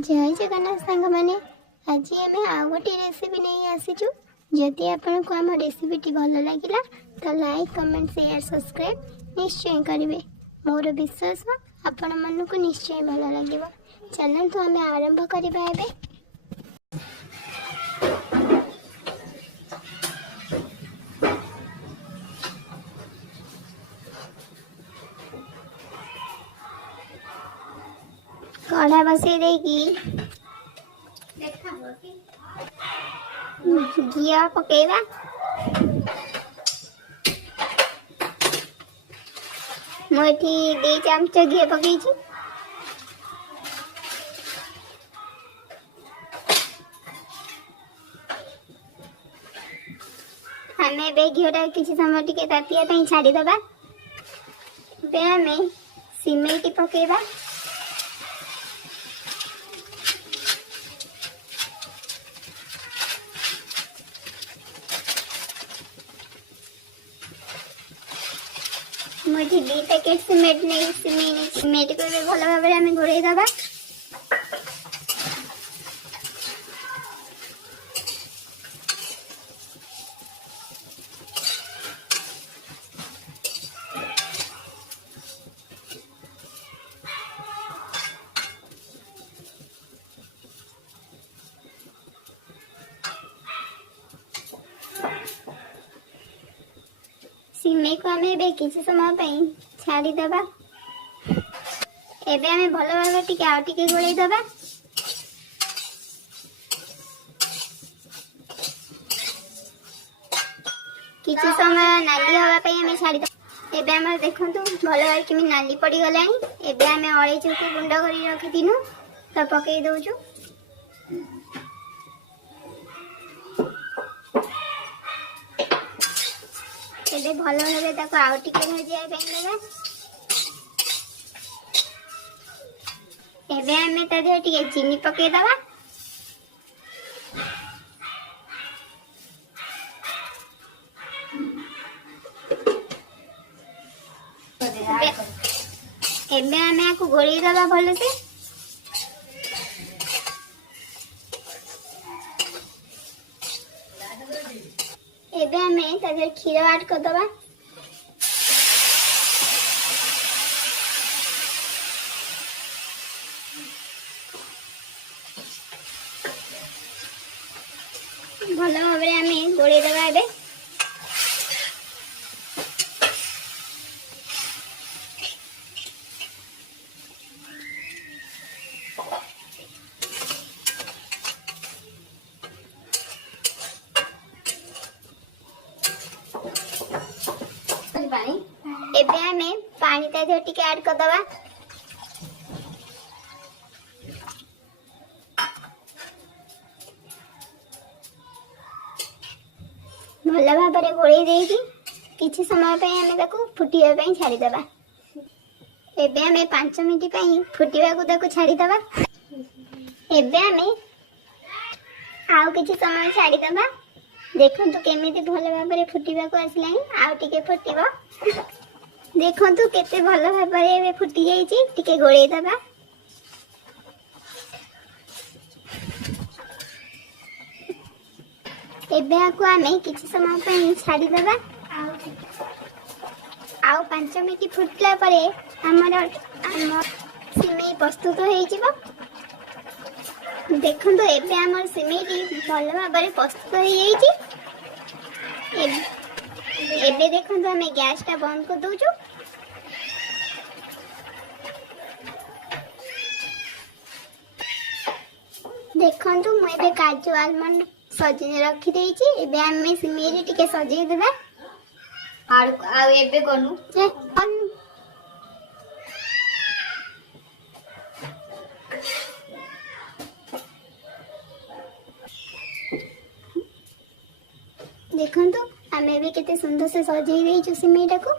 जय जगन्नाथ सांग मैंने आज आम आउ गोटे रेसिपी नहीं आसीचु। जदि आपन को आम रेसिपी भल लगिला तो लाइक कमेंट शेयर सब्सक्राइब निश्चय करेंगे। मोर विश्वास आपण मन को निश्चय भल लगे। चलन तो आम आरंभ करवा एबे। कढ़ा बसई देगी घी पकेवा। मुझे 2 चमच घी पकई हमें घीटा किसी समय टिके तातिया छाड़ीदबा। हमें सिमेटी पकेवा। मुझे 2 पैकेट सिमेंट नहीं सिमेंट को भी भल भाव में घोड़े दबा। सिमे को हमें किसी समय छाड़ीदबा। एबे हमें भल भाव टिके गोलई दबा। किसी समय नाली हवाई हमें छाड़ीदबा। एबे हम देखंतु भल भाव कि नाली पड़ी गलानी। एबे हमें अलैची को गुंड करी रखिदिनु तो पकई दउछु। एबे भल भाव ताको आउ टिके भजिया पेंगलेबा। एबे हमें ता दे टिके चीनी पके दबा। एबे हमें आको गोली दबा भल से। एबे हमें ता दे खीर ऐड कर दबा। भल भाव में गोली दबा। एबे एबे हमें पानी ता दे टिके ऐड कर दबा। भल भाव में गोलई देगी किसी समय हमें ताको फुटिया छाड़ीदबा। एबे हमें 5 मिनिट फुटिया को छाड़ीदबा। एबे हमें आउ किसी समय छाड़ीदबा। देखो केमी भल भाव में फुटिया को आसला। आउ टिके फुटिबो। देखो केते भल भाव में फुटी जाइए। टिके गोलई दबा। एबे आको आमे किसी समय छाड़ीदबा। आउ 5 मिनिट फुटला परे हमर सिमेई प्रस्तुत हो जिवो। देखो एबे हमर सिमेई भल भाव में प्रस्तुत हो जाइए। एबे देखो हमें गैस टा बंद कर दउछु। देखो मुझे काजू आलमंड सजे रखी देइछि। एबे हमें सिमेई टिके सजे देबा। आ एबे कोनु देखो हमें भी केते सुंदर से सजे देइछु सिमेई टाको।